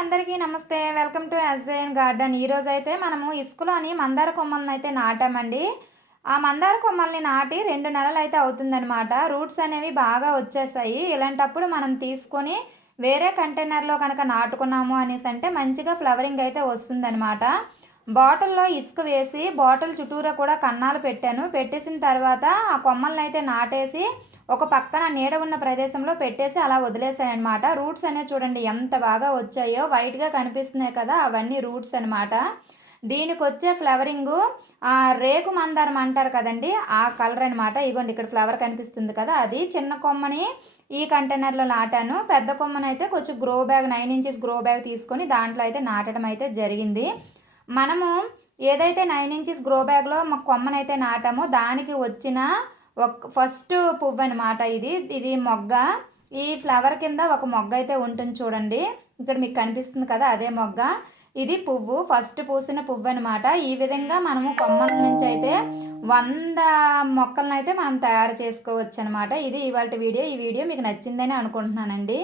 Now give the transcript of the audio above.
అందరికీ నమస్తే. Welcome to SJN garden. ఈరోజు అయితే మనము ఇసుకలోని మందార కొమ్మలను అయితే నాటామండి. ఆ మందార కొమ్మల్ని నాటి 2 నెలలు అయితే అవుతుందనమాట. రూట్స్ అనేవి బాగా వచ్చేసాయి. ఇలాంటప్పుడు మనం తీసుకొని వేరే కంటైనర్లో కనుక నాటుకున్నాము అనేసి అంటే మంచిగా ఫ్లవరింగ్ అయితే వస్తుందనమాట. బాటిల్లో ఇసుక వేసి బాటిల్ చుట్టూరా కూడా కన్నాలు పెట్టాను. పెట్టేసిన తర్వాత ఆ కొమ్మలను అయితే నాటేసి ఒక పక్కన నీడ ఉన్న ప్రదేశంలో పెట్టేసి అలా వదిలేసాయన్నమాట. రూట్స్ అనేవి చూడండి ఎంత బాగా వచ్చాయో, వైట్గా కనిపిస్తున్నాయి కదా, అవన్నీ రూట్స్ అనమాట. దీనికి వచ్చే ఫ్లవరింగు రేకు మందారం అంటారు కదండి, ఆ కలర్ అనమాట. ఇగోండి ఇక్కడ ఫ్లవర్ కనిపిస్తుంది కదా, అది. చిన్న కొమ్మని ఈ కంటైనర్లో నాటాను. పెద్ద కొమ్మనైతే కొంచెం grow bag 9 inches grow bag తీసుకొని దాంట్లో అయితే నాటడం అయితే జరిగింది. మనము ఏదైతే 9 ఇంచెస్ గ్రో బ్యాగ్లో మా కొమ్మనైతే నాటామో దానికి వచ్చిన ఫస్ట్ పువ్వు అనమాట ఇది. ఇది మొగ్గ. ఈ ఫ్లవర్ కింద ఒక మొగ్గ అయితే ఉంటుంది చూడండి, ఇక్కడ మీకు కనిపిస్తుంది కదా, అదే మొగ్గ. ఇది పువ్వు, ఫస్ట్ పూసిన పువ్వు అనమాట. ఈ విధంగా మనము కొమ్మల నుంచి అయితే 100 మొక్కలను అయితే మనం తయారు చేసుకోవచ్చు అనమాట. ఇది ఇవాళ వీడియో. ఈ వీడియో మీకు నచ్చిందని అనుకుంటున్నానండి.